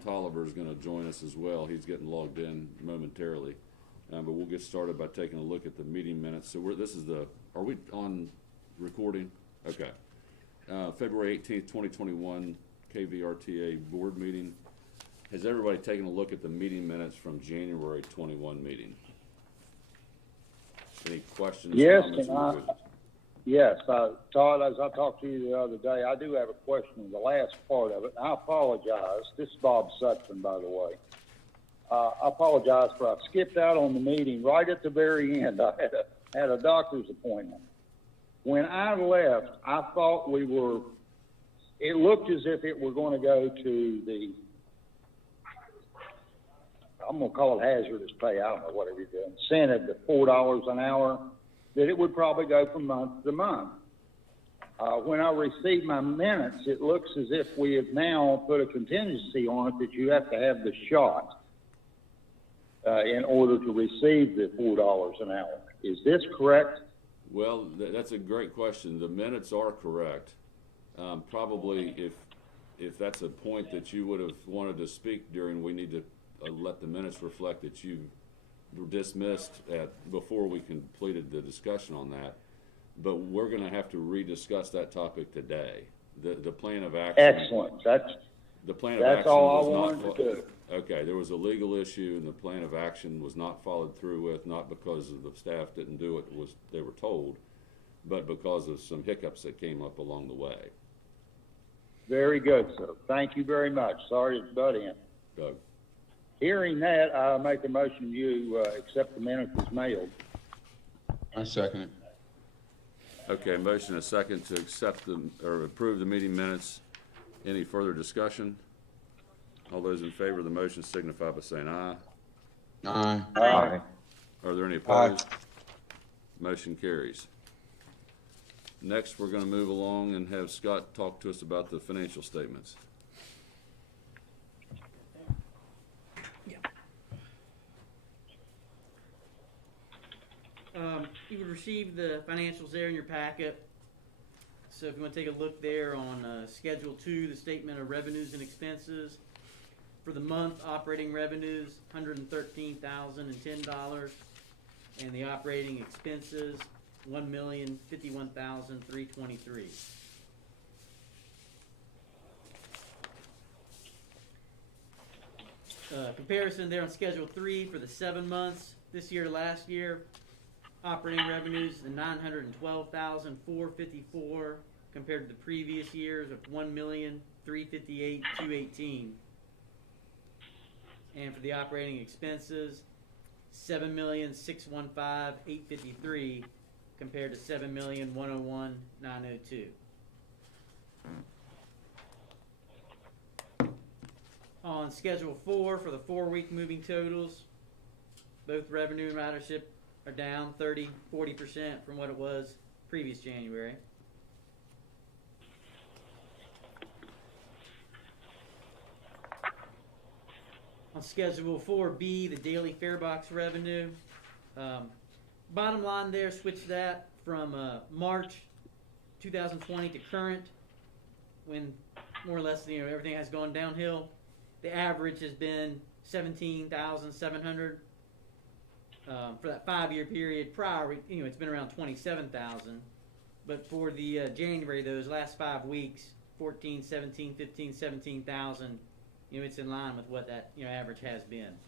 Tolliver is going to join us as well. He's getting logged in momentarily. But we'll get started by taking a look at the meeting minutes. So are we on recording? Okay. February 18th, 2021, KVRTA board meeting. Has everybody taken a look at the meeting minutes from January 21 meeting? Any questions? Yes, Comments? yes, Todd, as I talked to you the other day, I do have a question in the last part of it. I apologize. This is Bob Sutton, by the way. I apologize for I skipped out on the meeting right at the very end. I had a doctor's appointment. When I left, I thought it looked as if it were going to go to I'm going to call it hazardous pay. I don't know whatever you're doing. Incentive to $4 an hour, that it would probably go from month to month. When I received my minutes, it looks as if we have now put a contingency on it that you have to have the shot in order to receive the $4 an hour. Is this correct? Well, that's a great question. The minutes are correct. Probably if that's a point that you would have wanted to speak during, we need to let the minutes reflect that you were dismissed before we completed the discussion on that. But we're going to have to rediscuss that topic today. The plan of action. Excellent. The plan of action. That's all I wanted to do. Okay, there was a legal issue, and the plan of action was not followed through with, not because of the staff didn't do it, they were told, but because of some hiccups that came up along the way. Very good, sir. Thank you very much. Sorry to butt in. Doug. Hearing that, I make a motion you accept the minutes as mailed. I second it. Okay, motion and a second to accept or approve the meeting minutes. Any further discussion? All those in favor of the motion signify by saying aye. Aye. Aye. Are there any opposed? Motion carries. Next, we're going to move along and have Scott talk to us about the financial statements. You would receive the financials there in your packet. So if you want to take a look there on Schedule 2, the Statement of Revenues and Expenses. For the month, operating revenues, $113,010, and the operating expenses, $1,051,323. Comparison there on Schedule 3 for the 7 months, this year to last year. Operating revenues, the $912,454 compared to the previous years of $1,358,218. And for the operating expenses, $7,615,853 compared to $7,101,902. On Schedule 4 for the 4-week moving totals, both revenue and ridership are down 40% from what it was previous January. On Schedule 4B, the daily fare box revenue. Bottom line there, switch that from March 2020 to current, when more or less everything has gone downhill. The average has been 17,700. For that 5-year period prior, it's been around 27,000. But for the January, those last 5 weeks, 14, 17, 15, 17,000. It's in line with what that average has been.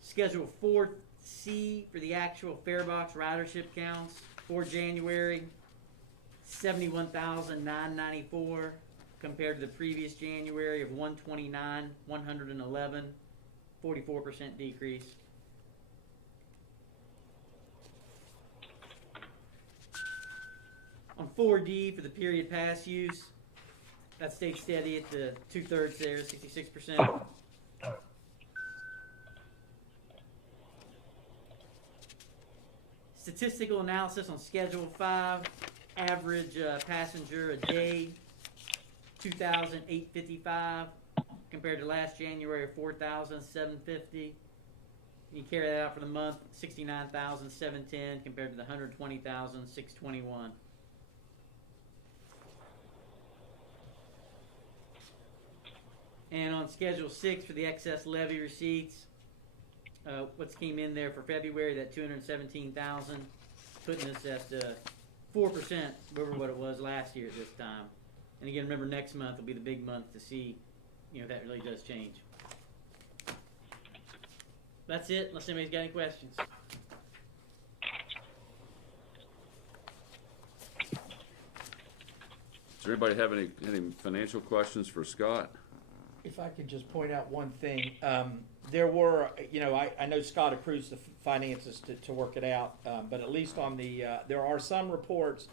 Schedule 4C for the actual fare box ridership counts for January, 71,994 compared to the previous January of 129,111, 44% decrease. On 4D for the period pass use, that stayed steady at the 2/3 there, 66%. Statistical analysis on Schedule 5, average passenger a day, 2,855 compared to last January of 4,750. You carry that out for the month, 69,710 compared to the 120,621. And on Schedule 6 for the excess levy receipts, what's came in there for February, that $217,000, putting us at 4% over what it was last year at this time. And again, remember next month will be the big month to see, if that really does change. That's it, unless anybody's got any questions. Does anybody have any financial questions for Scott? If I could just point out one thing, there were, I know Scott accrues the finances to work it out, but at least on the, there are some reports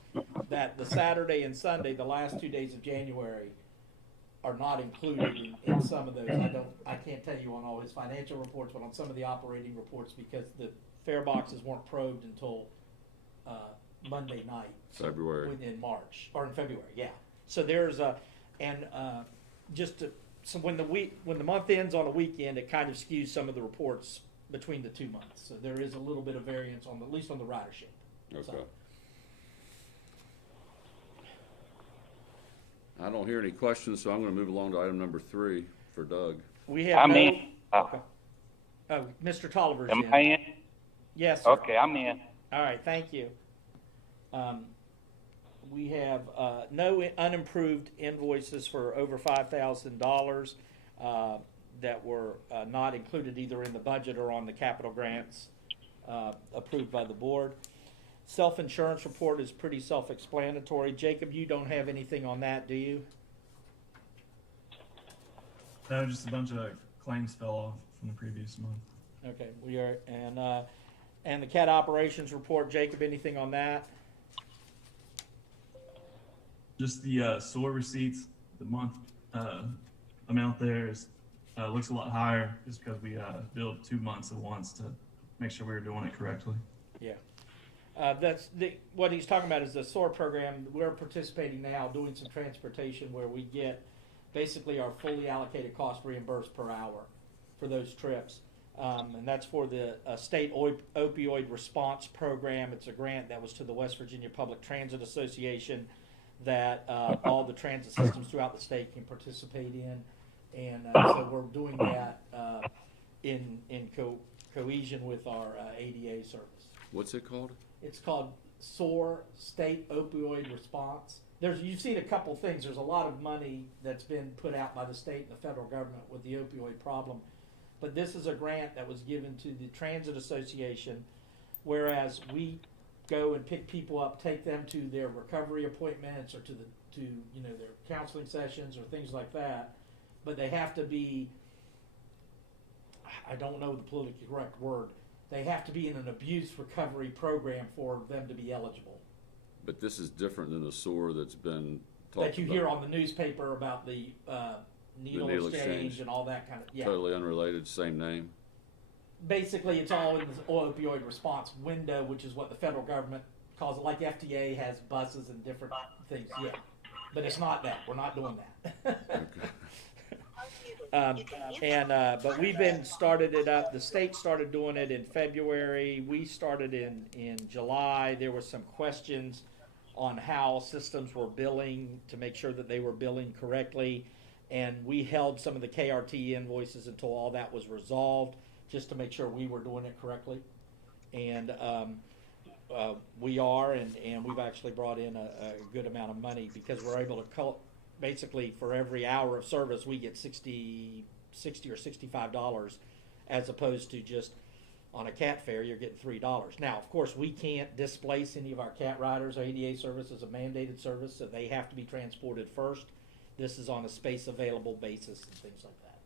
that the Saturday and Sunday, the last 2 days of January, are not included in some of those. I can't tell you on all his financial reports, but on some of the operating reports, because the fare boxes weren't probed until Monday night. February. In March, or in February, yeah. So there's so when the month ends on a weekend, it kind of skews some of the reports between the 2 months. So there is a little bit of variance at least on the ridership. Okay. So, I don't hear any questions, so I'm going to move along to item number 3 for Doug. we have I'm no. in. Okay. Oh, Mr. Tolliver's Am in. I in? Yes, sir. Okay, I'm in. All right, thank you. We have no unimproved invoices for over $5,000 that were not included either in the budget or on the capital grants approved by the board. Self-insurance report is pretty self-explanatory. Jacob, you don't have anything on that, do you? No, just a bunch of claims fell off from the previous month. Okay, we are, and the CAT operations report, Jacob, anything on that? Just the SOAR receipts, the month amount there looks a lot higher just because we billed 2 months at once to make sure we were doing it correctly. Yeah. What he's talking about is the SOAR program. We're participating now, doing some transportation where we get basically our fully allocated cost reimbursed per hour for those trips. And that's for the state opioid response program. It's a grant that was to the West Virginia Public Transit Association that all the transit systems throughout the state can participate in. And so we're doing that in cohesion with our ADA service. What's it called? It's called SOAR, State Opioid Response. You've seen a couple things. There's a lot of money that's been put out by the state and the federal government with the opioid problem. But this is a grant that was given to the Transit Association, whereas we go and pick people up, take them to their recovery appointments or to their counseling sessions or things like that. But they have to be, I don't know the politically correct word, they have to be in an abuse recovery program for them to be eligible. But this is different than the SOAR that's been talked That you about. hear on the newspaper about the needle exchange and all that kind of, yeah. Totally unrelated, same name. Basically, it's all in the opioid response window, which is what the federal government calls it. Like FDA has buses and different things, yeah. But it's not that. We're not doing that. But we've been started it up. The state started doing it in February. We started in July. There were some questions on how systems were billing to make sure that they were billing correctly. And we held some of the KRT invoices until all that was resolved, just to make sure we were doing it correctly. And we are, and we've actually brought in a good amount of money because we're able to basically for every hour of service we get $60 or $65 as opposed to just on a CAT fare you're getting $3. Now, of course, we can't displace any of our CAT riders. Our ADA service is a mandated service, so they have to be transported first. This is on a space available basis and things like that.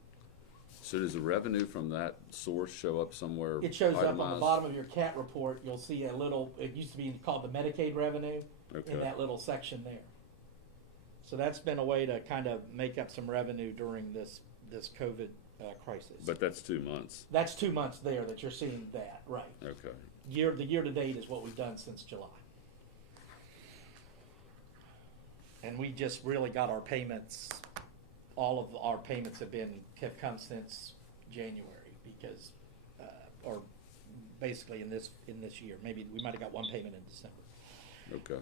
So does the revenue from that source show up somewhere? It shows up on the itemized? bottom of your CAT report. You'll see a little, it used to be called the Medicaid revenue Okay. in that little section there. So that's been a way to kind of make up some revenue during this COVID crisis. But that's 2 months. That's 2 months there that you're seeing that, right. Okay. The year to date is what we've done since July. And we just really got our payments, all of our payments have come since January because, or basically in this year. Maybe we might have got one payment in December. Okay.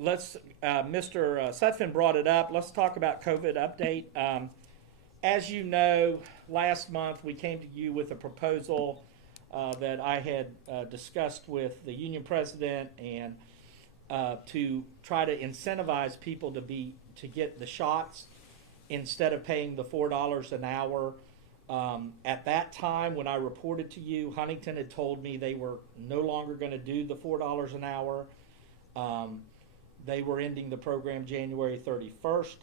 Mr. Sutphin brought it up. Let's talk about COVID update. as you know, last month we came to you with a proposal that I had discussed with the union president, and to try to incentivize people to get the shots instead of paying the $4 an hour. At that time, when I reported to you, Huntington had told me they were no longer going to do the $4 an hour. They were ending the program January 31st.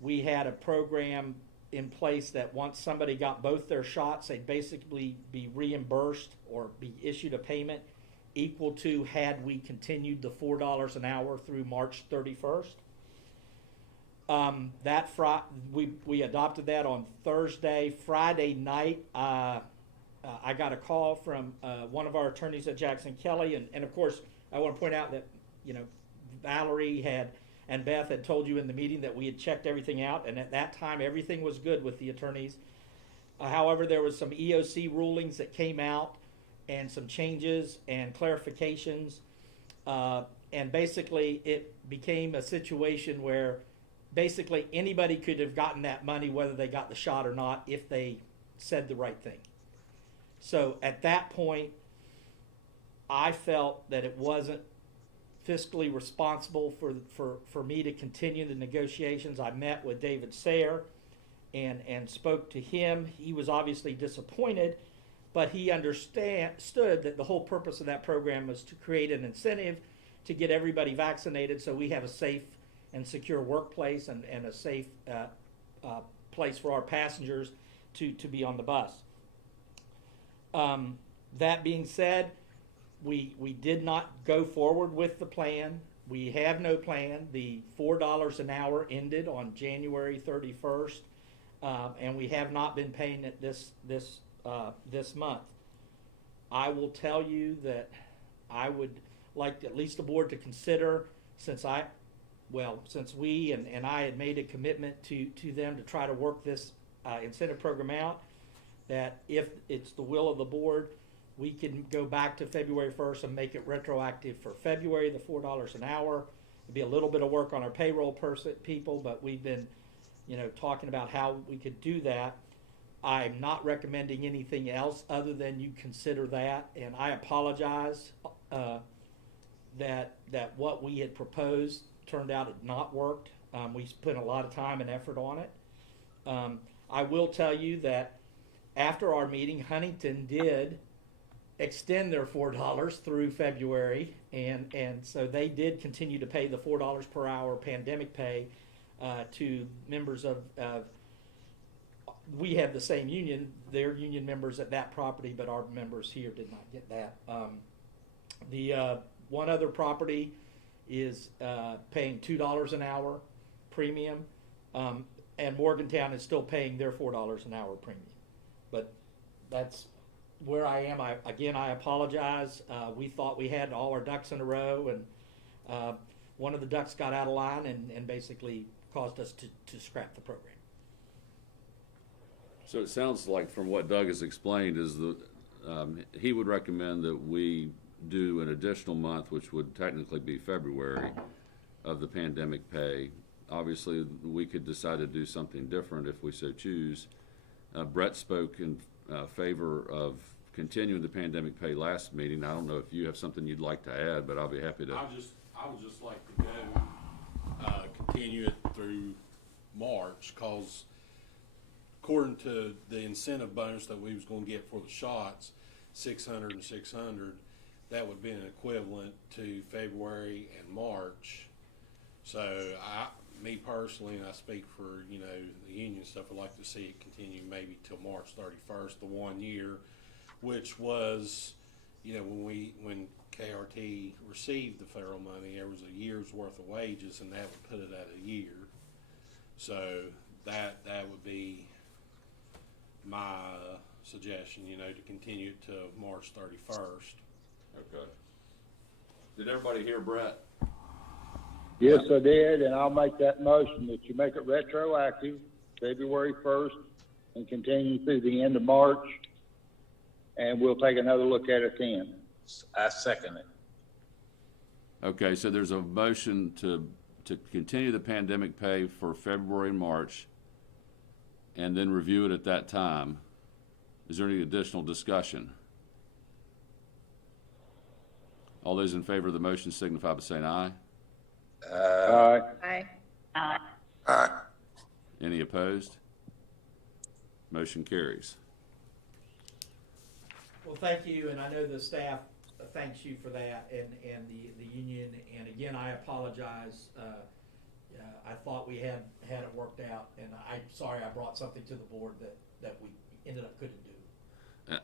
We had a program in place that once somebody got both their shots, they'd basically be reimbursed or be issued a payment equal to had we continued the $4 an hour through March 31st. We adopted that on Thursday. Friday night, I got a call from one of our attorneys at Jackson Kelly, and of course, I want to point out that, Valerie and Beth had told you in the meeting that we had checked everything out, and at that time, everything was good with the attorneys. However, there was some EOC rulings that came out, and some changes and clarifications, and basically it became a situation where basically anybody could have gotten that money whether they got the shot or not if they said the right thing. So at that point, I felt that it wasn't fiscally responsible for me to continue the negotiations. I met with David Sayre and spoke to him. He was obviously disappointed, but he understood that the whole purpose of that program was to create an incentive to get everybody vaccinated so we have a safe and secure workplace and a safe place for our passengers to be on the bus. That being said, we did not go forward with the plan. We have no plan. The $4 an hour ended on January 31st, and we have not been paying it this month. I will tell you that I would like at least the board to consider, since we and I had made a commitment to them to try to work this incentive program out, that if it's the will of the board, we can go back to February 1st and make it retroactive for February, the $4 an hour. It'd be a little bit of work on our payroll people, but we've been, talking about how we could do that. I'm not recommending anything else other than you consider that, and I apologize that what we had proposed turned out had not worked. We spent a lot of time and effort on it. I will tell you that after our meeting, Huntington did extend their $4 through February, and so they did continue to pay the $4 per hour pandemic pay to members of we have the same union, their union members at that property, but our members here did not get that. The one other property is paying $2 an hour premium, and Morgantown is still paying their $4 an hour premium. But that's where I am. I apologize. We thought we had all our ducks in a row, and one of the ducks got out of line and basically caused us to scrap the program. So it sounds like from what Doug has explained is that he would recommend that we do an additional month, which would technically be February, of the pandemic pay. Obviously, we could decide to do something different if we so choose. Brett spoke in favor of continuing the pandemic pay last meeting. I don't know if you have something you'd like to add, but I'll be happy to. I would just like to go continue it through March, because according to the incentive bonus that we was going to get for the shots, 600 and 600, that would be an equivalent to February and March. So me personally, and I speak for, the union stuff, I'd like to see it continue maybe till March 31st, the 1 year, which was, when KRT received the federal money, there was a year's worth of wages, and that would put it at a year. So that would be my suggestion, to continue it to March 31st. Okay. Did everybody hear Brett? Yes, I did, and I'll make that motion that you make it retroactive, February 1st, and continue through the end of March, and we'll take another look at it then. I second it. Okay, so there's a motion to continue the pandemic pay for February and March, and then review it at that time. Is there any additional discussion? All those in favor of the motion signify by saying aye. Aye. Any opposed? Motion carries. Well, thank you, and I know the staff thanks you for that, and the union, and again, I apologize. I thought we had it worked out, and I'm sorry I brought something to the board that we ended up couldn't do.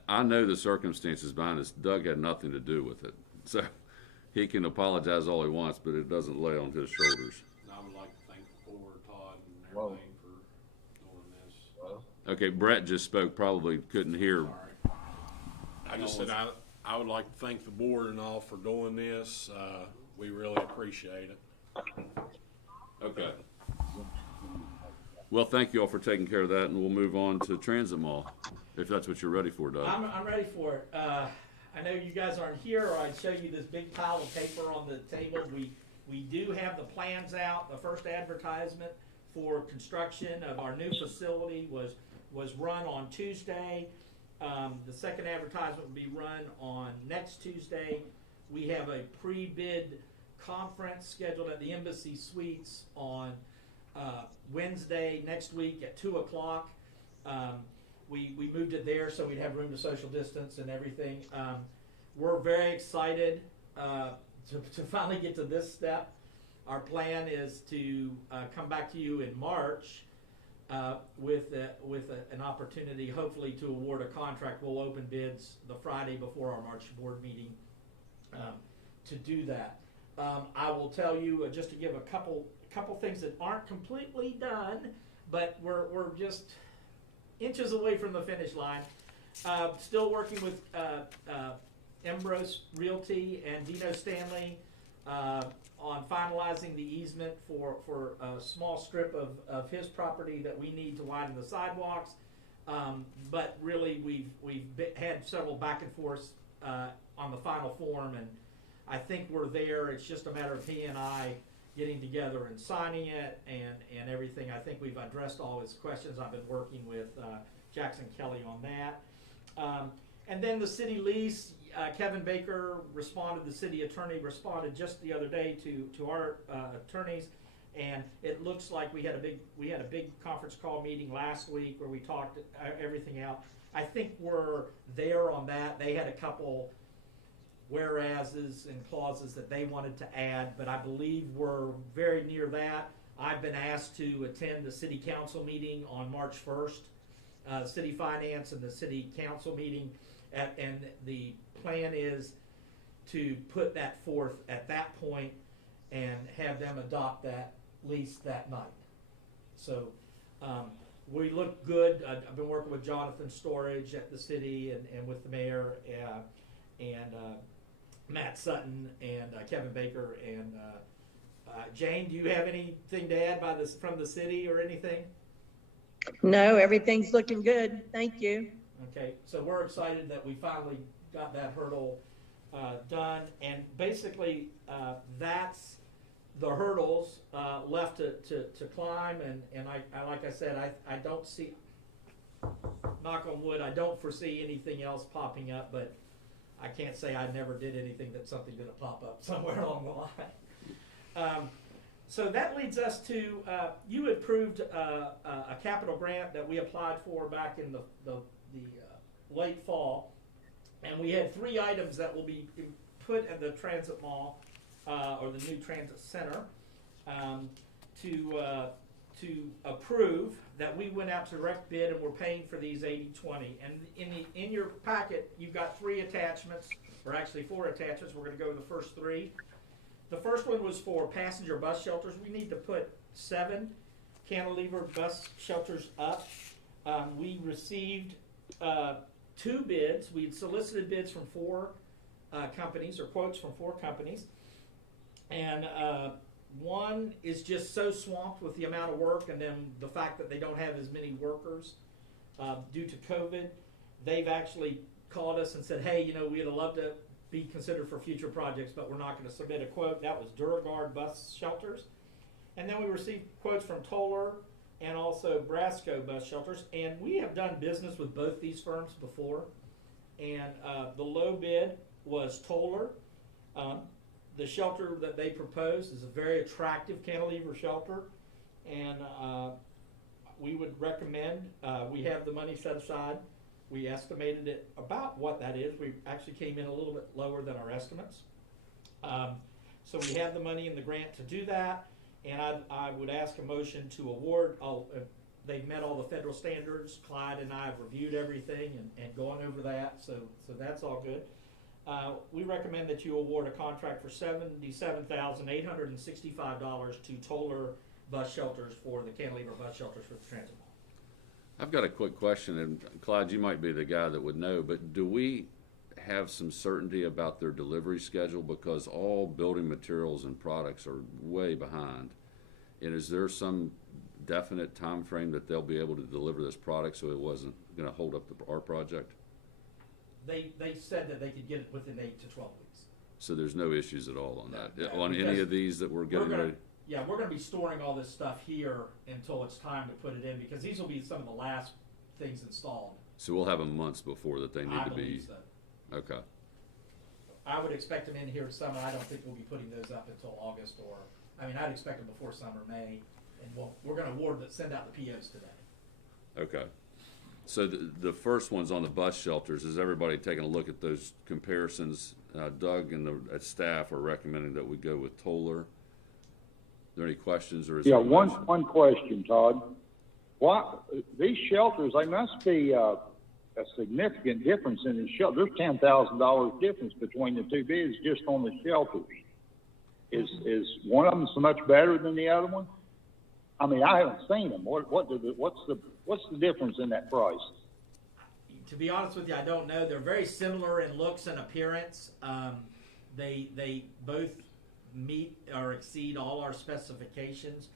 I know the circumstances behind this. Doug had nothing to do with it. So he can apologize all he wants, but it doesn't lay on his shoulders. And I would like to thank the board, Todd, and everything for doing this. Okay, Brett just spoke, probably couldn't hear. Sorry. I just said I would like to thank the board and all for doing this. We really appreciate it. Okay. Well, thank you all for taking care of that, and we'll move on to Transit Mall, if that's what you're ready for, Doug. I'm ready for it. I know you guys aren't here, or I'd show you this big pile of paper on the table. We do have the plans out. The first advertisement for construction of our new facility was run on Tuesday. The second advertisement will be run on next Tuesday. We have a pre-bid conference scheduled at the Embassy Suites on Wednesday next week at 2 o'clock. We moved it there so we'd have room to social distance and everything. We're very excited to finally get to this step. Our plan is to come back to you in March with an opportunity, hopefully, to award a contract. We'll open bids the Friday before our March board meeting to do that. I will tell you, just to give a couple things that aren't completely done, but we're just inches away from the finish line. Still working with Embrose Realty and Dino Stanley on finalizing the easement for a small strip of his property that we need to widen the sidewalks. But really, we've had several back and forths on the final form, and I think we're there. It's just a matter of he and I getting together and signing it and everything. I think we've addressed all his questions. I've been working with Jackson Kelly on that. And then the city lease, Kevin Baker responded, the city attorney responded just the other day to our attorneys, and it looks like we had a big conference call meeting last week where we talked everything out. I think we're there on that. They had a couple whereases and clauses that they wanted to add, but I believe we're very near that. I've been asked to attend the city council meeting on March 1st, city finance and the city council meeting, and the plan is to put that forth at that point and have them adopt that lease that night. So we look good. I've been working with Jonathan Storage at the city and with the mayor and Matt Sutton and Kevin Baker and Jane. Do you have anything to add from the city or anything? No, everything's looking good. Thank you. Okay, so we're excited that we finally got that hurdle done, and basically that's the hurdles left to climb, and I like I said, I don't see, knock on wood, I don't foresee anything else popping up, but I can't say I never did anything that something didn't pop up somewhere along the line. So that leads us to, you approved a capital grant that we applied for back in the late fall, and we had 3 items that will be put at the transit mall or the new transit center to approve that we went out to direct bid and we're paying for these 80/20. And in your packet, you've got 3 attachments, or actually 4 attachments. We're going to go with the first 3. The first one was for passenger bus shelters. We need to put 7 cantilever bus shelters up. We received 2 bids. We had solicited bids from 4 companies, or quotes from 4 companies. And one is just so swamped with the amount of work, and then the fact that they don't have as many workers due to COVID. They've actually called us and said, hey, we'd love to be considered for future projects, but we're not going to submit a quote. That was Duragard Bus Shelters. And then we received quotes from Toller, and also Brasco Bus Shelters. And we have done business with both these firms before. And the low bid was Toller. The shelter that they proposed is a very attractive cantilever shelter. And we would recommend, we have the money set aside. We estimated it about what that is. We actually came in a little bit lower than our estimates. So we have the money in the grant to do that. And I would ask a motion to award, they've met all the federal standards. Clyde and I have reviewed everything and gone over that, so that's all good. We recommend that you award a contract for $77,865 to Toller Bus Shelters for the cantilever bus shelters for the transit mall. I've got a quick question, and Clyde, you might be the guy that would know, but do we have some certainty about their delivery schedule? Because all building materials and products are way behind. And is there some definite time frame that they'll be able to deliver this product so it wasn't going to hold up our project? They said that they could get it within 8 to 12 weeks. So there's no issues at all on that? No, On any of these that we're getting ready? Yeah, we're going to be storing all this stuff here until it's time to put it in, because these will be some of the last things installed. So we'll have them months before that they need to be? I believe so. Okay. I would expect them in here in summer. I don't think we'll be putting those up until August I'd expect them before summer, May, and we're going to send out the POs today. Okay. So the first one's on the bus shelters. Is everybody taking a look at those comparisons? Doug and the staff are recommending that we go with Toller. Are there any questions, or is Yeah, there a motion? one question, Todd. Why, these shelters, they must be, a significant difference in the shelter. There's $10,000 difference between the two bids just on the shelters. Is one of them so much better than the other one? I mean, I haven't seen them. What's the difference in that price? To be honest with you, I don't know. They're very similar in looks and appearance. They both meet or exceed all our specifications.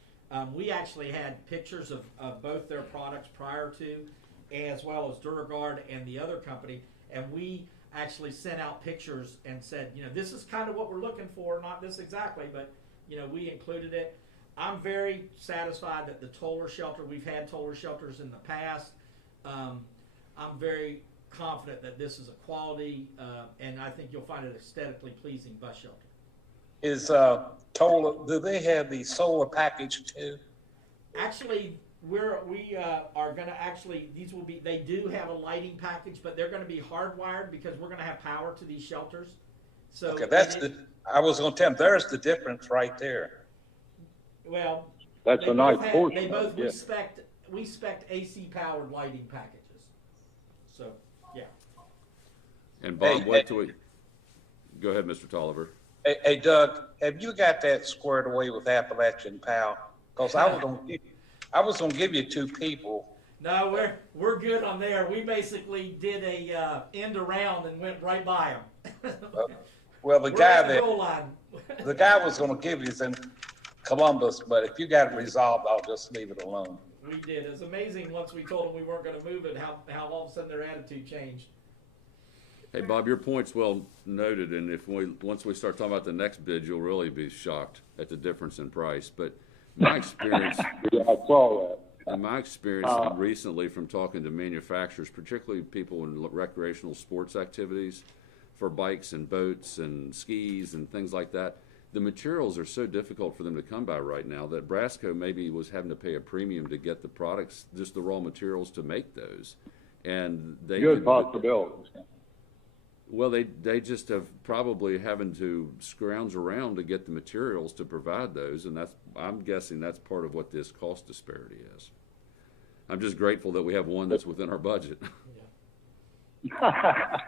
We actually had pictures of both their products prior to, as well as Duragard and the other company, and we actually sent out pictures and said, this is kind of what we're looking for, not this exactly, but we included it. I'm very satisfied that the Toller shelter, we've had Toller shelters in the past. I'm very confident that this is a quality, and I think you'll find it aesthetically pleasing bus shelter. Is Toller, do they have the solar package too? Actually, we are going to they do have a lighting package, but they're going to be hardwired because we're going to have power to these shelters. So okay, I was going to tell them, there's the difference right there. Well, that's a nice portion. They both, yeah. we spec AC powered lighting packages. So, yeah. And Bob, wait till we, go ahead, Mr. Tolliver. Hey, Doug, have you got that squared away with Appalachian Power? Because I was going to give you two people. No, we're good on there. We basically did a end around and went right by them. Well, the guy was going to give you in Columbus, but if you got it resolved, I'll just leave it alone. We did. It was amazing once we told them we weren't going to move it, how all of a sudden their attitude changed. Hey, Bob, your point's well noted, and once we start talking about the next bid, you'll really be shocked at the difference in price. But my experience, Yeah, I saw that. in my experience recently from talking to manufacturers, particularly people in recreational sports activities for bikes and boats and skis and things like that, the materials are so difficult for them to come by right now that Brasco maybe was having to pay a premium to get the products, just the raw materials to make those. And they Good possibilities. Well, they just have probably having to scrounge around to get the materials to provide those, and I'm guessing that's part of what this cost disparity is. I'm just grateful that we have one that's within our budget. Yeah.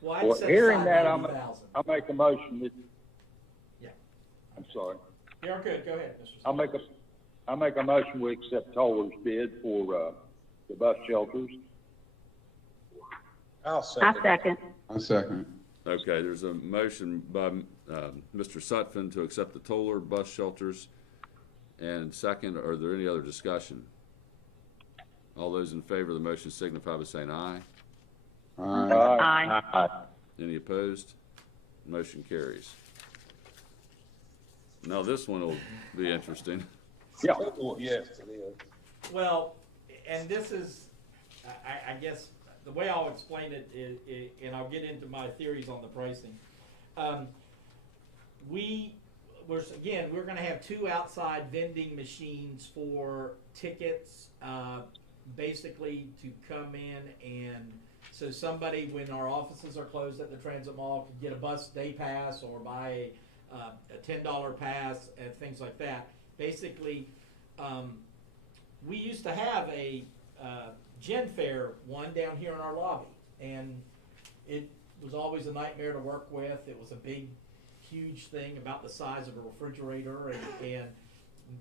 Well, hearing that, I'll $90,000. make a motion that. Yeah. I'm sorry. You're good. Go ahead, Mr. I'll make a motion we accept Toller's bid for the bus shelters. I'll second. I second. Okay, there's a motion by Mr. Sutphin to accept the Toller bus shelters, and second, are there any other discussion? All those in favor of the motion signify by saying aye. Aye. Aye. Any opposed? Motion carries. Now this one will be interesting. Yeah. Oh, yes, it is. Well, and this is, I guess, the way I'll explain it is, and I'll get into my theories on the pricing. We're gonna have 2 outside vending machines for tickets, basically to come in and, so somebody, when our offices are closed at the Transit Mall, could get a bus day pass or buy a $10 pass and things like that. Basically, we used to have a Gen Fair one down here in our lobby, and it was always a nightmare to work with. It was a big, huge thing about the size of a refrigerator, and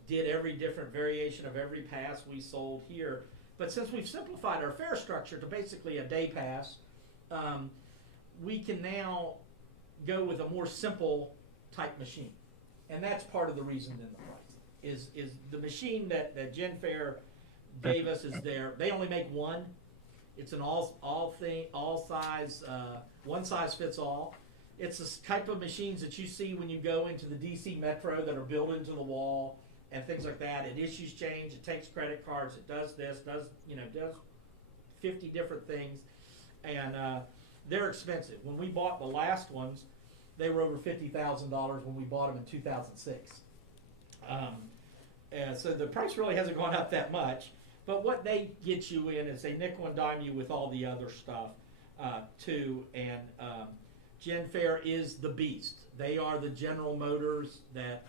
did every different variation of every pass we sold here. But since we've simplified our fare structure to basically a day pass, we can now go with a more simple type machine. And that's part of the reason in the price. Is the machine that Gen Fair gave us is they only make one. It's an all size, one size fits all. It's the type of machines that you see when you go into the DC Metro that are built into the wall and things like that. It issues change, it takes credit cards, it does this, does 50 different things, and they're expensive. When we bought the last ones, they were over $50,000 when we bought them in 2006. And so the price really hasn't gone up that much, but what they get you in is they nickel and dime you with all the other stuff too, and Gen Fair is the beast. They are the General Motors that,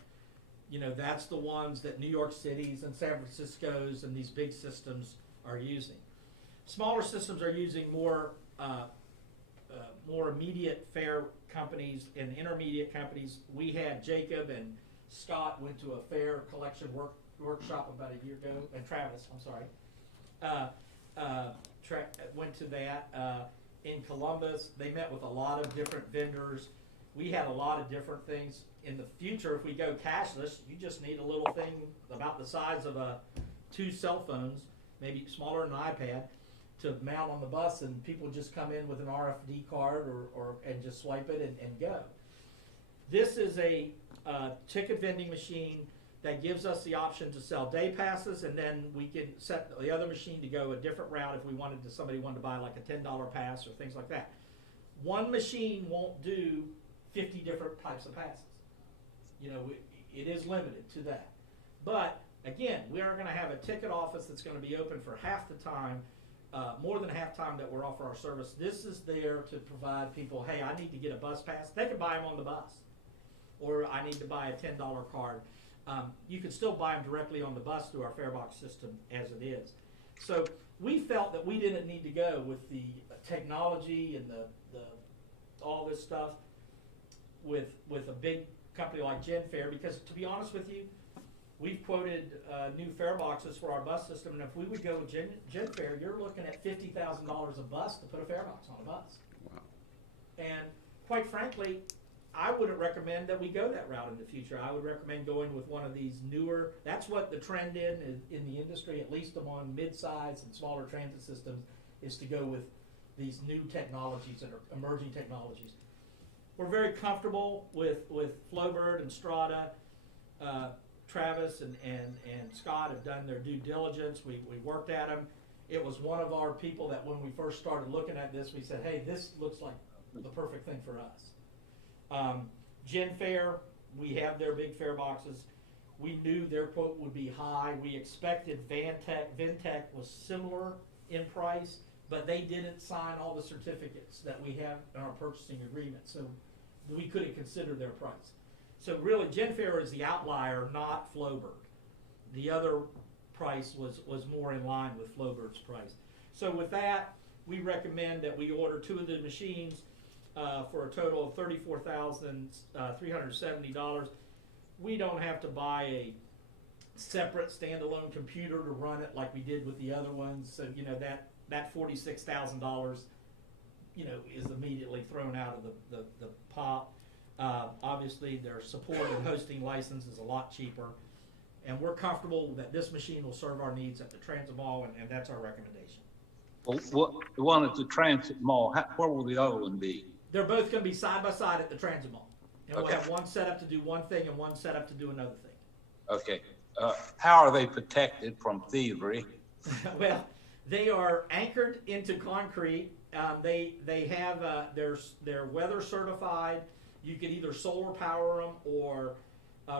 that's the ones that New York Cities and San Francisco's and these big systems are using. Smaller systems are using more immediate fare companies and intermediate companies. We had Jacob and Scott went to a fare collection workshop about a year ago, and Travis, I'm sorry, went to that in Columbus. They met with a lot of different vendors. We had a lot of different things. In the future, if we go cashless, you just need a little thing about the size of 2 cell phones, maybe smaller than an iPad, to mount on the bus, and people just come in with an RFD card and just swipe it and go. This is a ticket vending machine that gives us the option to sell day passes, and then we can set the other machine to go a different route if somebody wanted to buy like a $10 pass or things like that. One machine won't do 50 different types of passes. It is limited to that. But again, we are going to have a ticket office that's going to be open for half the time, more than half time that we're offering our service. This is there to provide people, hey, I need to get a bus pass. They can buy them on the bus. Or I need to buy a $10 card. You can still buy them directly on the bus through our farebox system as it is. So we felt that we didn't need to go with the technology and the all this stuff with a big company like Gen Fair, because to be honest with you, we've quoted new fare boxes for our bus system, and if we would go with Gen Fair, you're looking at $50,000 a bus to put a fare box on a bus. Wow. And quite frankly, I wouldn't recommend that we go that route in the future. I would recommend going with one of these newer, that's what the trend in the industry, at least among mid-size and smaller transit systems, is to go with these new technologies that are emerging technologies. We're very comfortable with Flowbird and Strata. Travis and Scott have done their due diligence. We worked at them. It was one of our people that when we first started looking at this, we said, hey, this looks like the perfect thing for us. Gen Fair, we have their big fare boxes. We knew their quote would be high. We expected Ventec was similar in price, but they didn't sign all the certificates that we have in our purchasing agreement, so we couldn't consider their price. So really, Gen Fair is the outlier, not Flowbird. The other price was more in line with Flowbird's price. So with that, we recommend that we order 2 of the machines for a total of $34,370. We don't have to buy a separate standalone computer to run it like we did with the other ones. So that $46,000 is immediately thrown out of the pot. Obviously, their support and hosting license is a lot cheaper, and we're comfortable that this machine will serve our needs at the Transit Mall, and that's our recommendation. Well, the one at the Transit Mall, where will the other one be? They're both going to be side by side at the Transit Mall, and Okay. we'll have one set up to do one thing and one set up to do another thing. Okay, how are they protected from thievery? Well, they are anchored into concrete. They have they're weather certified. You can either solar power them or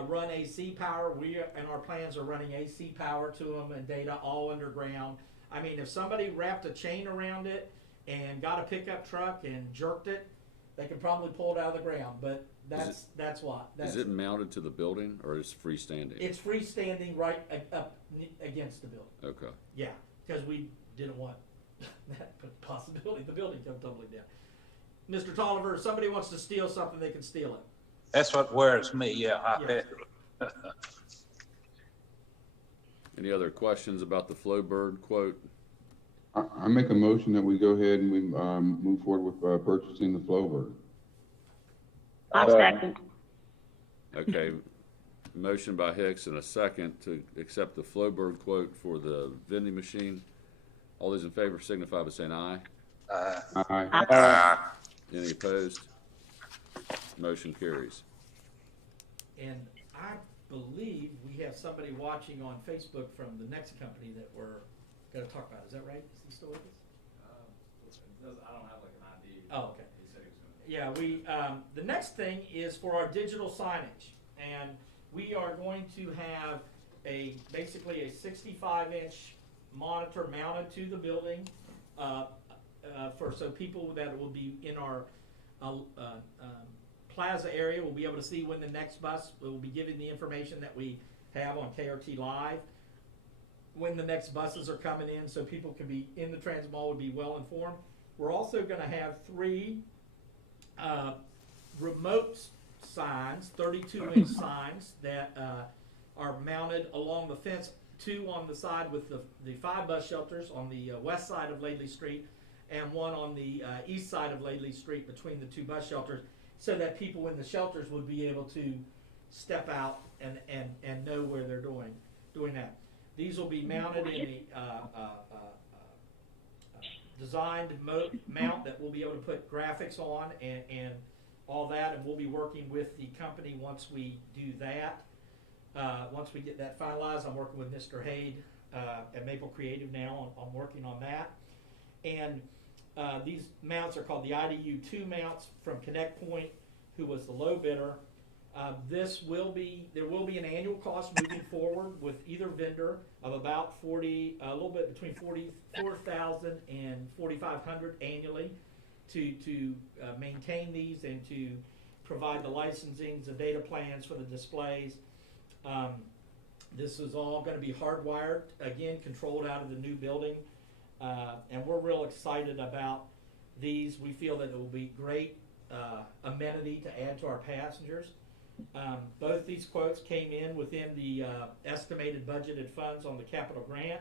run AC power. We and our plans are running AC power to them and data all underground. I mean, if somebody wrapped a chain around it and got a pickup truck and jerked it, they could probably pull it out of the ground. But that's what. Is it mounted to the building or is it freestanding? It's freestanding right up against the building. Okay. Yeah, because we didn't want that possibility. The building come tumbling down. Mr. Tolliver, if somebody wants to steal something, they can steal it. That's what worries me, yeah. Yes. Any other questions about the Flowbird quote? I make a motion that we go ahead and we move forward with purchasing the Flowbird. I'll second. Okay, motion by Hicks and a second to accept the Flowbird quote for the vending machine. All those in favor signify by saying aye. Aye. Any opposed? Motion carries. And I believe we have somebody watching on Facebook from the next company that we're going to talk about. Is that right? Is he still with us? I don't have like an ID. Oh, okay. He said he was gonna. Yeah, the next thing is for our digital signage, and we are going to have basically a 65-inch monitor mounted to the building so people that will be in our plaza area will be able to see when the next bus will be giving the information that we have on KRT Live, when the next buses are coming in, so people can be in the transit mall would be well informed. We're also going to have 3 remote signs, 32-inch signs that are mounted along the fence, 2 on the side with the 5 bus shelters on the west side of Laidley Street, and 1 on the east side of Laidley Street between the 2 bus shelters, so that people in the shelters would be able to step out and know where they're doing that. These will be mounted in a designed mount that we'll be able to put graphics on and all that, and we'll be working with the company once we do that. Once we get that finalized, I'm working with Mr. Haid at Maple Creative now. I'm working on that. And these mounts are called the IDU2 mounts from Connect Point, who was the low bidder. There will be an annual cost moving forward with either vendor of about a little bit between $44,000 and $4,500 annually to maintain these and to provide the licensings, the data plans for the displays. This is all going to be hardwired, again, controlled out of the new building. And we're real excited about these. We feel that it will be great amenity to add to our passengers. Both these quotes came in within the estimated budgeted funds on the capital grant.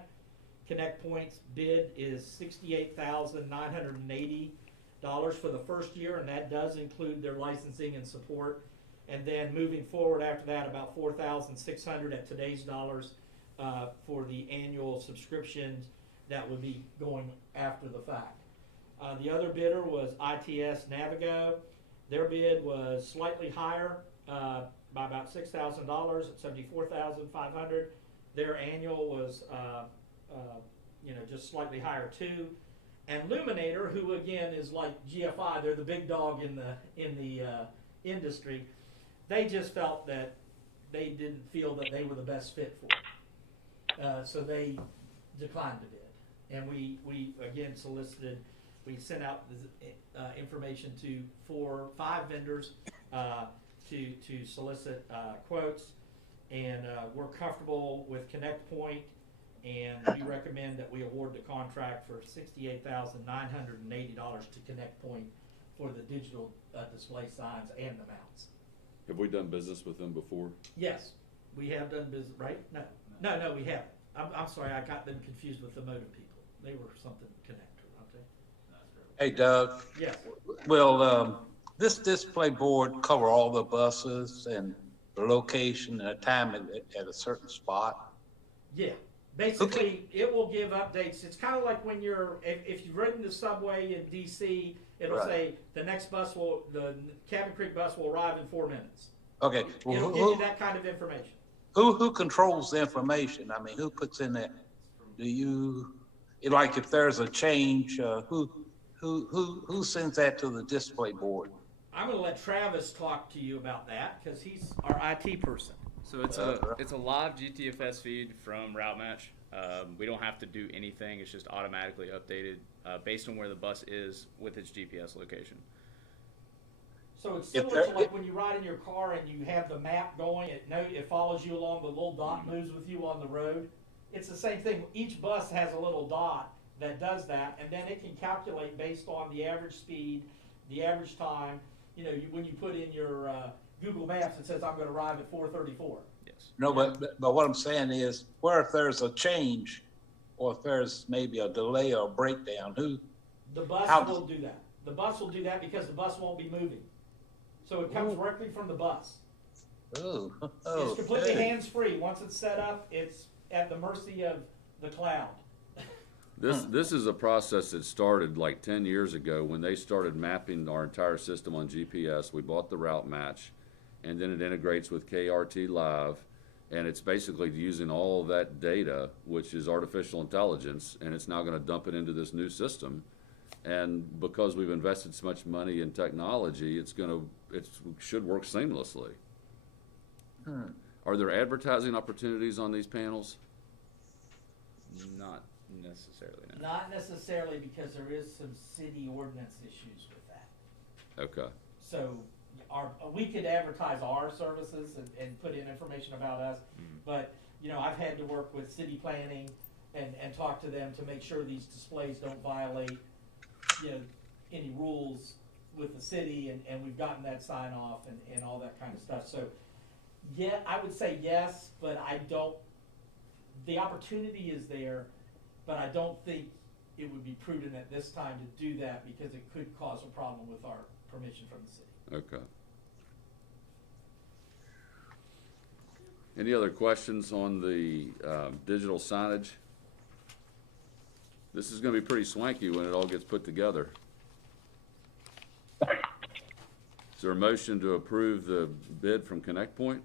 Connect Point's bid is $68,980 for the first year, and that does include their licensing and support. And then moving forward after that, about $4,600 at today's dollars for the annual subscriptions that would be going after the fact. The other bidder was ITS Navigo. Their bid was slightly higher by about $6,000 at $74,500. Their annual was just slightly higher too. And Luminator, who again is like GFI, they're the big dog in the industry. They just felt that they didn't feel that they were the best fit for it, so they declined to bid. And we again solicited. We sent out information to 5 vendors to solicit quotes, and we're comfortable with Connect Point, and we recommend that we award the contract for $68,980 to Connect Point for the digital display signs and the mounts. Have we done business with them before? Yes, we have done business, right? No, we haven't. I'm sorry, I got them confused with the Motive people. They were something connector, aren't they? Hey, Doug, Yes. will this display board cover all the buses and the location and the time at a certain spot? Yeah. Basically, it will give updates. It's kind of like when if you've ridden the subway in DC, it'll say the next the Cabin Creek bus will arrive in 4 minutes. Okay. It'll give you that kind of information. who controls the information? I mean, who puts in that? Do you, like if there's a change, who sends that to the display board? I'm gonna let Travis talk to you about that, cause he's our IT person. So it's a live GTFS feed from Route Match. We don't have to do anything. It's just automatically updated based on where the bus is with its GPS location. So it's similar to like when you ride in your car and you have the map going, it follows you along, the little dot moves with you on the road. It's the same thing. Each bus has a little dot that does that, and then it can calculate based on the average speed, the average time. You know, when you put in your Google Maps, it says I'm going to arrive at 4:34. Yes. No, but what I'm saying is, where if there's a change, or if there's maybe a delay or a breakdown, The bus will do that. The bus will do that because the bus won't be moving. So it comes directly from the bus. It's completely hands-free. Once it's set up, it's at the mercy of the cloud. This is a process that started like 10 years ago when they started mapping our entire system on GPS. We bought the Route Match, and then it integrates with KRT Live, and it's basically using all of that data, which is artificial intelligence, and it's now going to dump it into this new system. And because we've invested so much money in technology, it should work seamlessly. Are there advertising opportunities on these panels? Not necessarily. No. Not necessarily, because there is some city ordinance issues with that. Okay. So we could advertise our services and put in information about us, but you know, I've had to work with city planning and talk to them to make sure these displays don't violate, you know, any rules with the city, and we've gotten that sign off and all that kind of stuff. So yeah, I would say yes, but the opportunity is there, but I don't think it would be prudent at this time to do that because it could cause a problem with our permission from the city. Okay. Any other questions on the digital signage? This is going to be pretty swanky when it all gets put together. Is there a motion to approve the bid from Connect Point?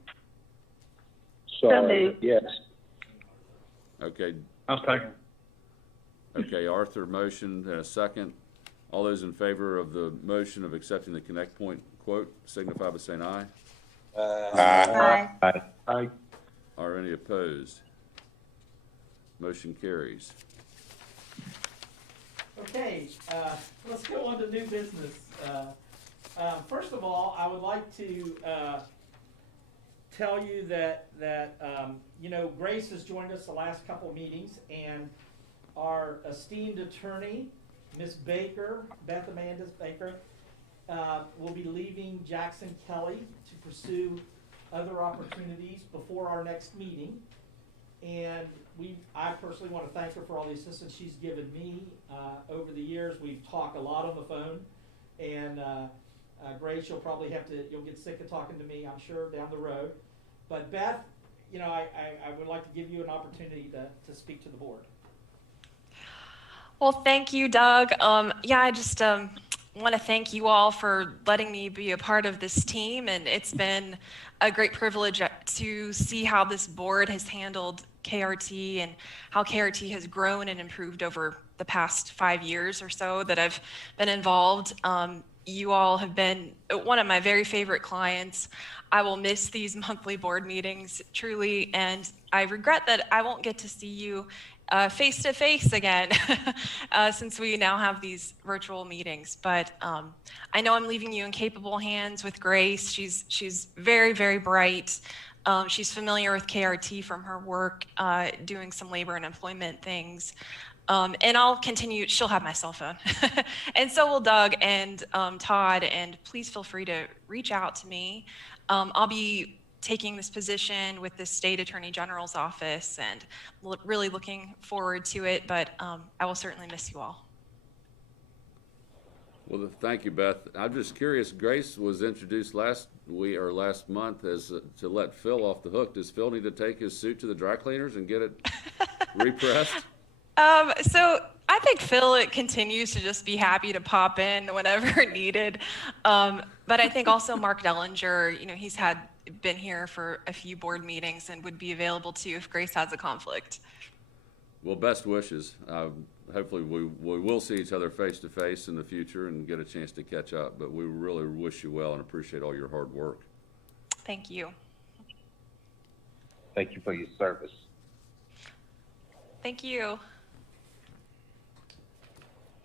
So, yes. Okay. I'll second. Okay, Arthur motion and a second. All those in favor of the motion of accepting the Connect Point quote signify by saying aye. Aye. Aye. Are any opposed? Motion carries. Okay, let's go on to new business. First of all, I would like to tell you that you know, Grace has joined us the last couple of meetings, and our esteemed attorney, Miss Baker, Beth Amanda Baker, will be leaving Jackson Kelly to pursue other opportunities before our next meeting. And I personally want to thank her for all the assistance she's given me over the years. We've talked a lot on the phone, and Grace, you'll get sick of talking to me, I'm sure, down the road. But Beth, you know, I would like to give you an opportunity to speak to the board. Well, thank you, Doug. Yeah, I just want to thank you all for letting me be a part of this team, and it's been a great privilege to see how this board has handled KRT and how KRT has grown and improved over the past 5 years or so that I've been involved. You all have been one of my very favorite clients. I will miss these monthly board meetings, truly, and I regret that I won't get to see you face to face again since we now have these virtual meetings. But I know I'm leaving you in capable hands with Grace. She's very, very bright. She's familiar with KRT from her work doing some labor and employment things. And I'll continue, she'll have my cell phone. And so will Doug and Todd, and please feel free to reach out to me. I'll be taking this position with the State Attorney General's office and really looking forward to it, but I will certainly miss you all. Well, thank you, Beth. I'm just curious, Grace was introduced last month as to let Phil off the hook. Does Phil need to take his suit to the dry cleaners and get it repressed? So I think Phil continues to just be happy to pop in whenever needed. But I think also Mark Dellinger, you know, been here for a few board meetings and would be available too if Grace has a conflict. Well, best wishes. Hopefully we will see each other face to face in the future and get a chance to catch up, but we really wish you well and appreciate all your hard work. Thank you. Thank you for your service. Thank you.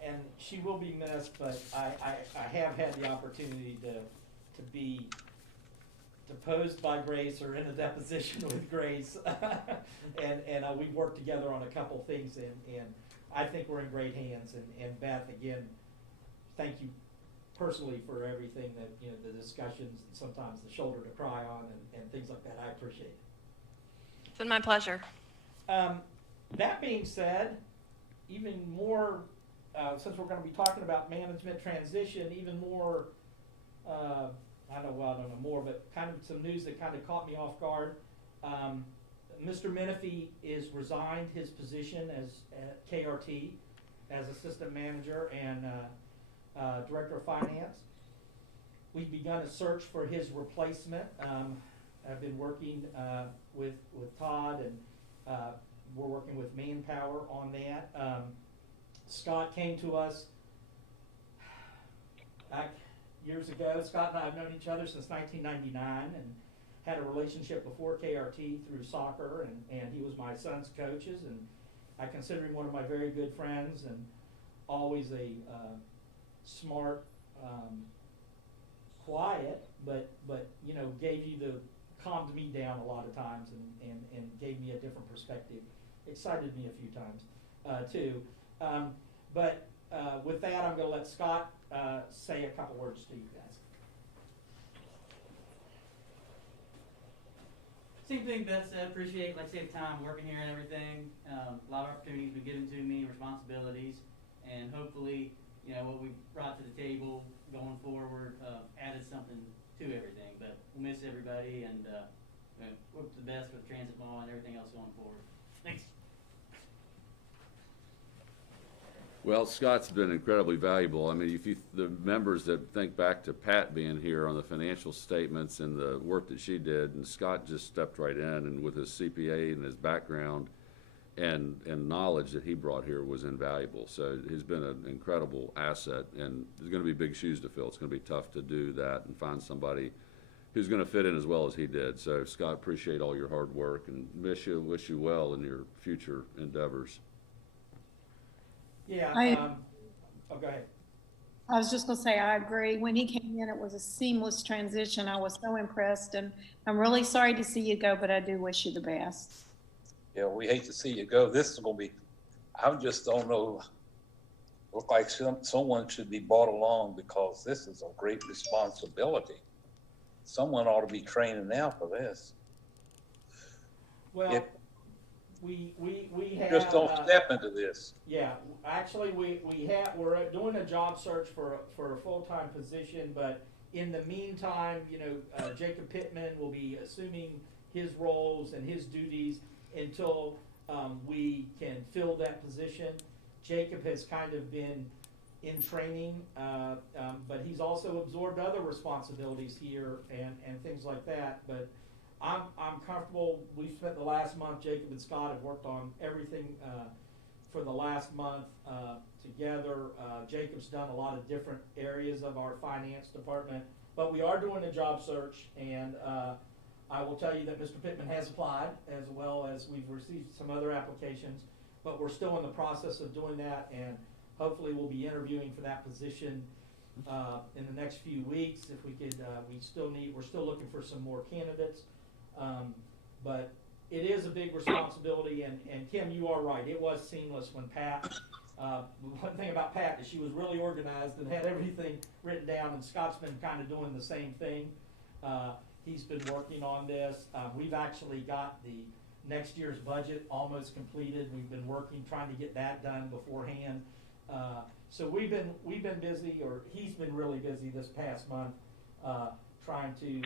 And she will be missed, but I have had the opportunity to be deposed by Grace or in a deposition with Grace. and we've worked together on a couple things, and I think we're in great hands. And Beth, again, thank you personally for everything that, you know, the discussions and sometimes the shoulder to cry on and things like that. I appreciate it. It's been my pleasure. That being said, even more, since we're going to be talking about management transition, even more, I don't know more, but kind of some news that kind of caught me off guard. Mr. Menifee is resigned his position as at KRT as assistant manager and director of finance. We've begun a search for his replacement. I've been working with Todd, and we're working with Manpower on that. Scott came to us back years ago. Scott and I have known each other since 1999 and had a relationship before KRT through soccer, and he was my son's coaches, and I consider him one of my very good friends, and always a smart, quiet, but you know, calmed me down a lot of times and gave me a different perspective. Excited me a few times too. But with that, I'm going to let Scott say a couple words to you guys. Same thing Beth said, appreciate, like I say, the time working here and everything. A lot of opportunities been given to me, responsibilities, and hopefully, you know, what we brought to the table going forward added something to everything. But we'll miss everybody, and hope for the best with transit law and everything else going forward. Thanks. Well, Scott's been incredibly valuable. I mean, the members that think back to Pat being here on the financial statements and the work that she did, and Scott just stepped right in, and with his CPA and his background and knowledge that he brought here was invaluable. So he's been an incredible asset, and there's going to be big shoes to fill. It's going to be tough to do that and find somebody who's going to fit in as well as he did. So Scott, appreciate all your hard work and wish you well in your future endeavors. Yeah. Go ahead. I was just going to say, I agree. When he came in, it was a seamless transition. I was so impressed, and I'm really sorry to see you go, but I do wish you the best. Yeah, we hate to see you go. This is going to be, I just don't know, look like someone should be brought along because this is a great responsibility. Someone ought to be training now for this. Well, we have just don't step into this. Yeah, actually, we're doing a job search for a full-time position, but in the meantime, you know, Jacob Pittman will be assuming his roles and his duties until we can fill that position. Jacob has kind of been in training, but he's also absorbed other responsibilities here and things like that. But I'm comfortable. We've spent the last month, Jacob and Scott have worked on everything for the last month together. Jacob's done a lot of different areas of our finance department, but we are doing a job search, and I will tell you that Mr. Pittman has applied, as well as we've received some other applications, but we're still in the process of doing that, and hopefully we'll be interviewing for that position in the next few weeks. If we could, we're still looking for some more candidates. But it is a big responsibility, and Kim, you are right. It was seamless when Pat, one thing about Pat is she was really organized and had everything written down, and Scott's been kind of doing the same thing. He's been working on this. We've actually got the next year's budget almost completed. We've been working, trying to get that done beforehand. So we've been busy, or he's been really busy this past month, trying to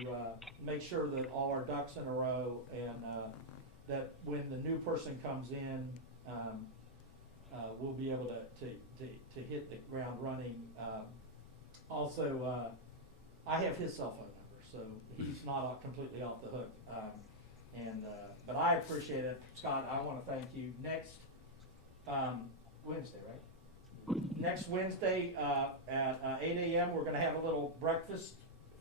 make sure that all our ducks in a row, and that when the new person comes in, we'll be able to hit the ground running. Also, I have his cell phone number, so he's not completely off the hook. But I appreciate it, Scott. I want to thank you. Next Wednesday, right? Next Wednesday at 8 a.m. we're going to have a little breakfast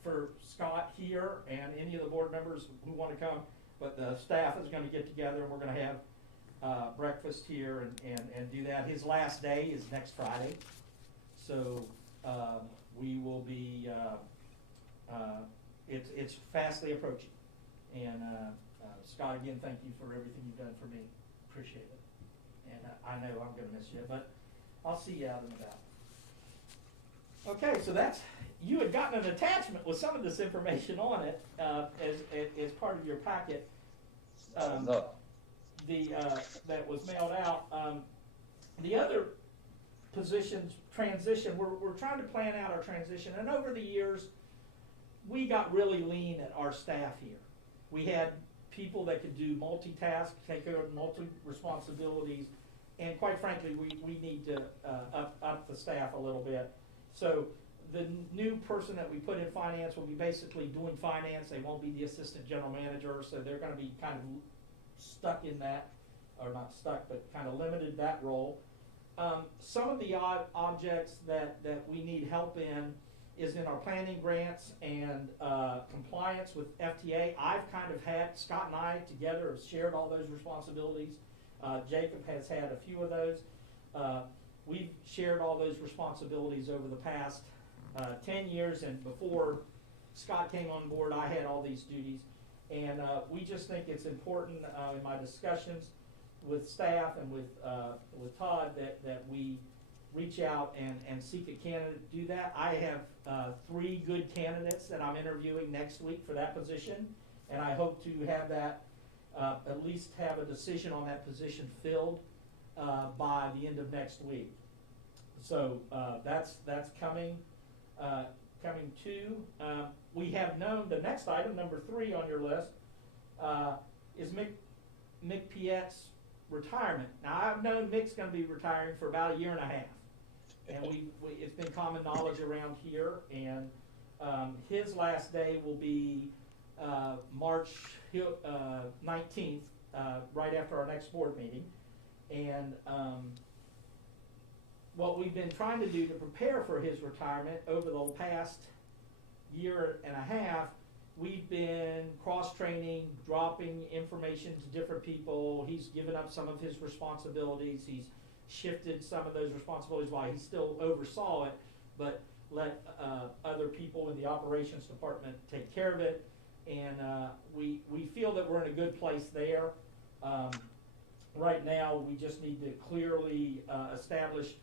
for Scott here and any of the board members who want to come. But the staff is going to get together and we're going to have breakfast here and do that. His last day is next Friday, so we will be. It's fastly approaching, and Scott, again, thank you for everything you've done for me. Appreciate it, and I know I'm going to miss you, but I'll see you out and about. Okay, so you had gotten an attachment with some of this information on it as part of your packet. No. That was mailed out. The other positions transition, we're trying to plan out our transition, and over the years, we got really lean at our staff here. We had people that could do multitask, take care of multi-responsibilities, and quite frankly, we need to up the staff a little bit. So the new person that we put in finance will be basically doing finance. They won't be the assistant general manager, so they're going to be kind of stuck in that, or not stuck, but kind of limited that role. Some of the odd objects that we need help in is in our planning grants and compliance with FTA. I've kind of had, Scott and I together have shared all those responsibilities. Jacob has had a few of those. We've shared all those responsibilities over the past 10 years, and before Scott came on board, I had all these duties. And we just think it's important in my discussions with staff and with Todd that we reach out and seek a candidate to do that. I have 3 good candidates that I'm interviewing next week for that position, and I hope to have that, at least have a decision on that position filled by the end of next week. So that's coming too. We have known the next item, number 3 on your list, is Mick Piet's retirement. Now, I've known Mick's going to be retiring for about a year and a half, and it's been common knowledge around here. And his last day will be March 19th, right after our next board meeting. And what we've been trying to do to prepare for his retirement over the past year and a half, we've been cross-training, dropping information to different people. He's given up some of his responsibilities. He's shifted some of those responsibilities while he still oversaw it, but let other people in the operations department take care of it. And we feel that we're in a good place there. Right now, we just need to clearly establish,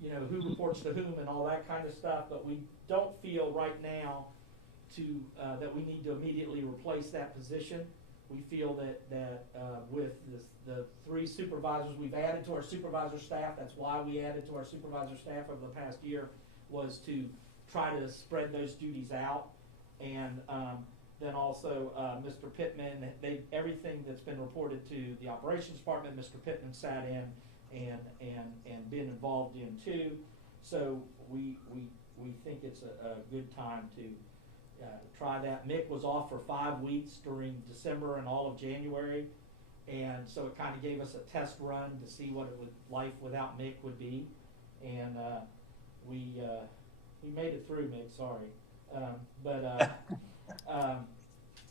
who reports to whom and all that kind of stuff, but we don't feel right now that we need to immediately replace that position. We feel that with the 3 supervisors we've added to our supervisor staff, that's why we added to our supervisor staff over the past year, was to try to spread those duties out. And then also Mr. Pittman, everything that's been reported to the operations department, Mr. Pittman sat in and been involved in too. So we think it's a good time to try that. Mick was off for 5 weeks during December and all of January, and so it kind of gave us a test run to see what life without Mick would be. And we made it through, Mick. Sorry,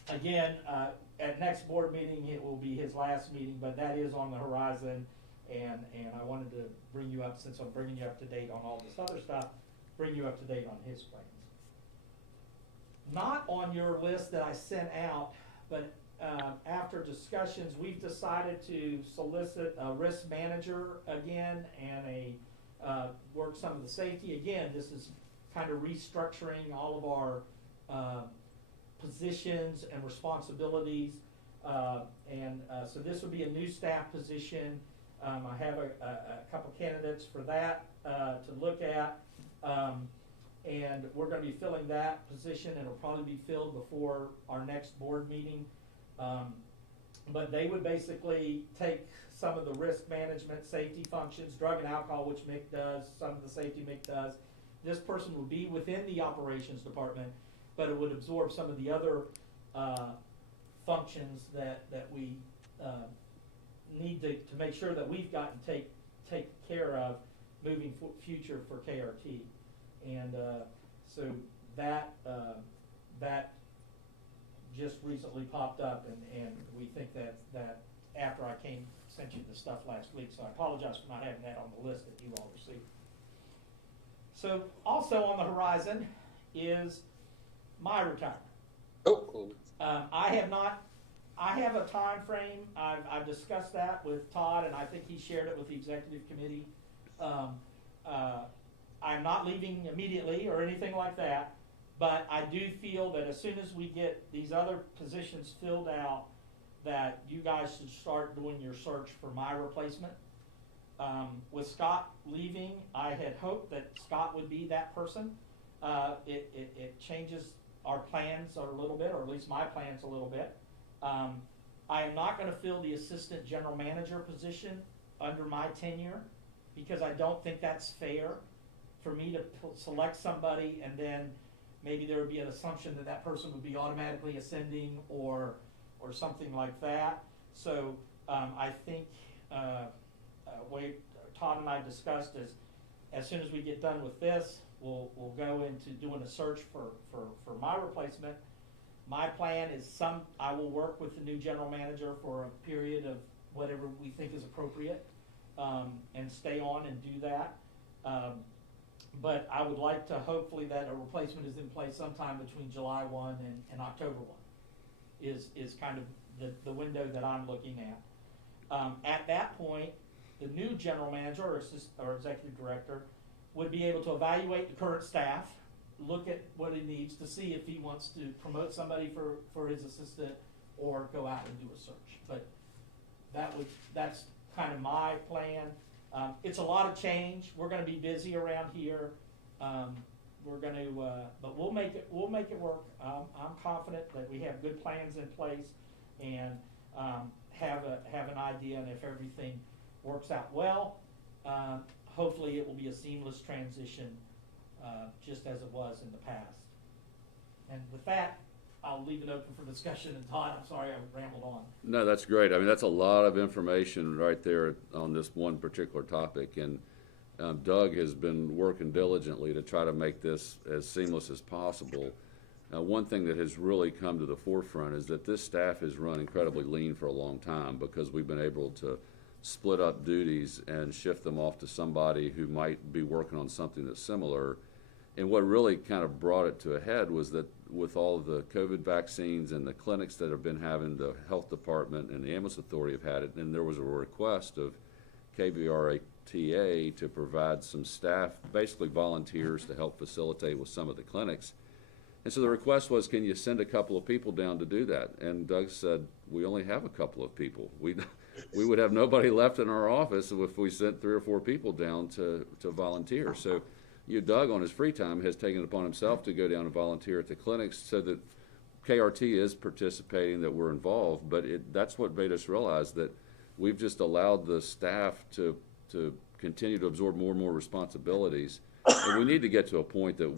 again, at next board meeting it will be his last meeting, but that is on the horizon. And I wanted to bring you up, since I'm bringing you up to date on all this other stuff, bring you up to date on his plans. Not on your list that I sent out, but after discussions, we've decided to solicit a risk manager again and work some of the safety. Again, this is kind of restructuring all of our positions and responsibilities. So this would be a new staff position. I have a couple candidates for that to look at. And we're going to be filling that position. It'll probably be filled before our next board meeting. But they would basically take some of the risk management, safety functions, drug and alcohol, which Mick does, some of the safety Mick does. This person will be within the operations department, but it would absorb some of the other functions that we need to make sure that we've got to take care of moving future for KRT. And so that just recently popped up, and we think that after I sent you the stuff last week, so I apologize for not having that on the list that you all received. So also on the horizon is my retirement. Oh, cool. I have a time frame. I've discussed that with Todd, and I think he shared it with the executive committee. I'm not leaving immediately or anything like that, but I do feel that as soon as we get these other positions filled out, that you guys should start doing your search for my replacement. With Scott leaving, I had hoped that Scott would be that person. It changes our plans a little bit, or at least my plans a little bit. I am not going to fill the assistant general manager position under my tenure, because I don't think that's fair for me to select somebody and then maybe there would be an assumption that that person would be automatically ascending or something like that. So I think Todd and I discussed as soon as we get done with this, we'll go into doing a search for my replacement. My plan is I will work with the new general manager for a period of whatever we think is appropriate, and stay on and do that. But I would like to hopefully that a replacement is in place sometime between July 1 and October 1 is kind of the window that I'm looking at. At that point, the new general manager or executive director would be able to evaluate the current staff, look at what he needs to see if he wants to promote somebody for his assistant or go out and do a search. But that's kind of my plan. It's a lot of change. We're going to be busy around here. We're going to, but we'll make it work. I'm confident that we have good plans in place and have an idea, and if everything works out well, hopefully it will be a seamless transition, just as it was in the past. And with that, I'll leave it open for discussion. And Todd, I'm sorry I rambled on. No, that's great. I mean, that's a lot of information right there on this one particular topic. And Doug has been working diligently to try to make this as seamless as possible. One thing that has really come to the forefront is that this staff has run incredibly lean for a long time because we've been able to split up duties and shift them off to somebody who might be working on something that's similar. And what really kind of brought it to a head was that with all of the COVID vaccines and the clinics that have been having, the health department and the ambulance authority have had it, and there was a request of KVRTA to provide some staff, basically volunteers, to help facilitate with some of the clinics. And so the request was, can you send a couple of people down to do that? And Doug said, we only have a couple of people. We would have nobody left in our office if we sent 3 or 4 people down to volunteer. So Doug, on his free time, has taken it upon himself to go down and volunteer at the clinics so that KRT is participating, that we're involved. But that's what made us realize that we've just allowed the staff to continue to absorb more and more responsibilities. And we need to get to a point that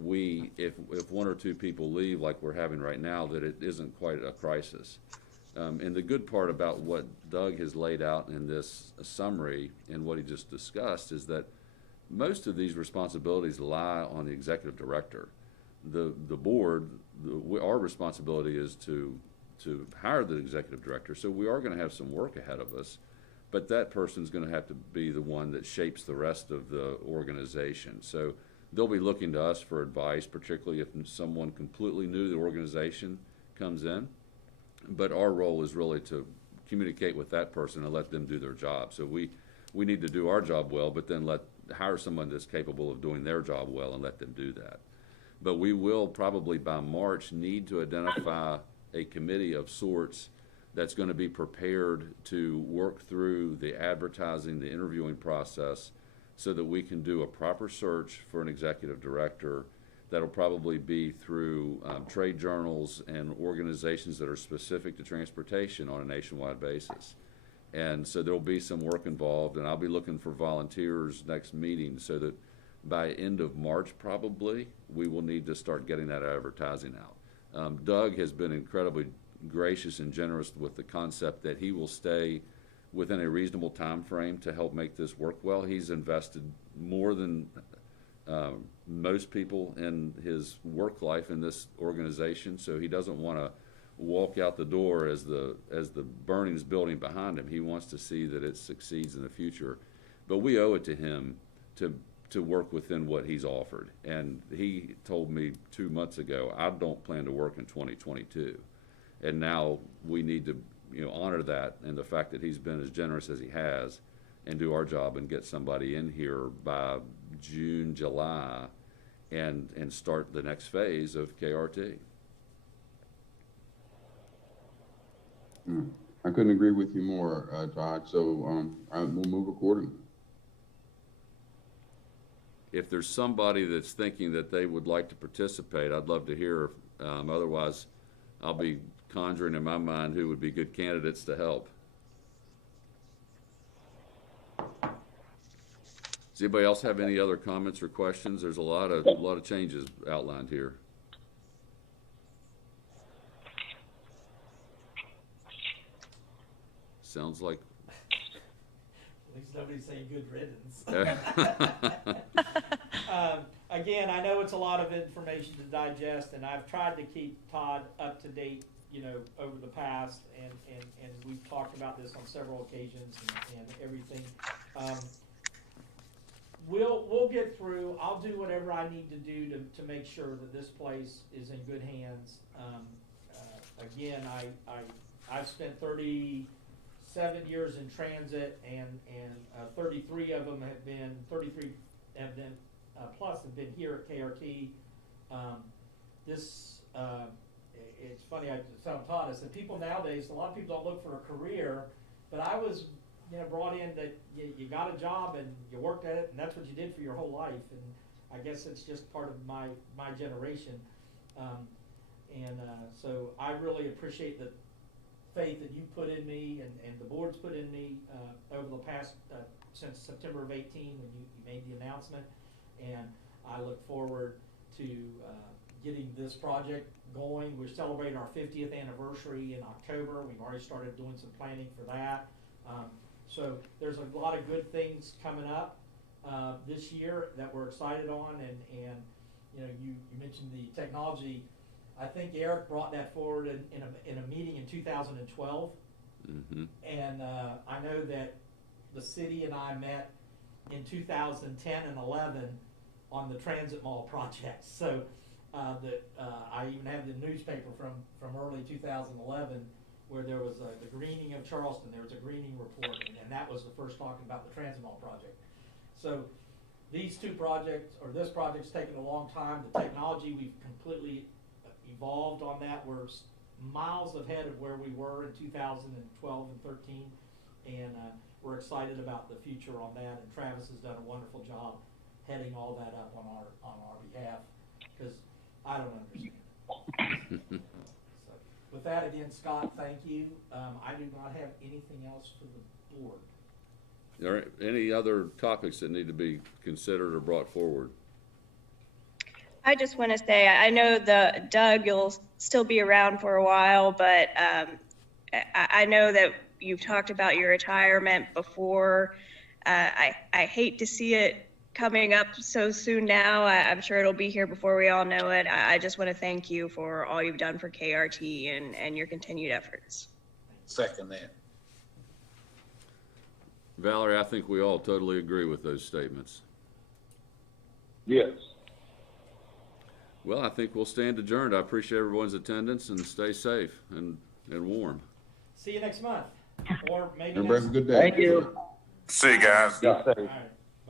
if 1 or 2 people leave like we're having right now, that it isn't quite a crisis. And the good part about what Doug has laid out in this summary and what he just discussed is that most of these responsibilities lie on the executive director. The board, our responsibility is to hire the executive director, so we are going to have some work ahead of us, but that person's going to have to be the one that shapes the rest of the organization. So they'll be looking to us for advice, particularly if someone completely new to the organization comes in. But our role is really to communicate with that person and let them do their job. So we need to do our job well, but then hire someone that's capable of doing their job well and let them do that. But we will probably by March need to identify a committee of sorts that's going to be prepared to work through the advertising, the interviewing process, so that we can do a proper search for an executive director. That'll probably be through trade journals and organizations that are specific to transportation on a nationwide basis. And so there'll be some work involved, and I'll be looking for volunteers next meeting so that by end of March probably we will need to start getting that advertising out. Doug has been incredibly gracious and generous with the concept that he will stay within a reasonable time frame to help make this work well. He's invested more than most people in his work life in this organization, so he doesn't want to walk out the door as the burning's building behind him. He wants to see that it succeeds in the future, but we owe it to him to work within what he's offered. And he told me 2 months ago, I don't plan to work in 2022, and now we need to honor that and the fact that he's been as generous as he has, and do our job and get somebody in here by June, July, and start the next phase of KRT. I couldn't agree with you more, Todd, so I will move accordingly. If there's somebody that's thinking that they would like to participate, I'd love to hear. Otherwise, I'll be conjuring in my mind who would be good candidates to help. Does anybody else have any other comments or questions? There's a lot of changes outlined here. Sounds like. At least nobody's saying good riddance. Again, I know it's a lot of information to digest, and I've tried to keep Todd up to date, over the past, and we've talked about this on several occasions and everything. We'll get through. I'll do whatever I need to do to make sure that this place is in good hands. Again, I've spent 37 years in transit, and 33 of them have been plus have been here at KRT. It's funny. I tell Todd, I said, people nowadays, a lot of people don't look for a career, but I was brought in that you got a job and you worked at it, and that's what you did for your whole life. And I guess it's just part of my generation. So I really appreciate the faith that you put in me and the board's put in me over the past, since September of 18 when you made the announcement. And I look forward to getting this project going. We're celebrating our 50th anniversary in October. We've already started doing some planning for that. So there's a lot of good things coming up this year that we're excited on. And you mentioned the technology. I think Eric brought that forward in a meeting in 2012. Mm-hmm. And I know that the city and I met in 2010 and 11 on the Transit Mall project. So I even have the newspaper from early 2011 where there was the greening of Charleston. There was a greening report, and that was the first talking about the Transit Mall project. So these two projects, or this project's taken a long time. The technology, we've completely evolved on that. We're miles ahead of where we were in 2012 and 13, and we're excited about the future on that. And Travis has done a wonderful job heading all that up on our behalf, because I don't understand. So with that, again, Scott, thank you. I do not have anything else for the board. Are there any other topics that need to be considered or brought forward? I just want to say, I know Doug, you'll still be around for a while, but I know that you've talked about your retirement before. I hate to see it coming up so soon now. I'm sure it'll be here before we all know it. I just want to thank you for all you've done for KRT and your continued efforts. Second that. Valerie, I think we all totally agree with those statements. Yes. Well, I think we'll stand adjourned. I appreciate everyone's attendance, and stay safe and warm. See you next month, or maybe Everybody have a good day. Thank you. See you guys. Be safe. All right.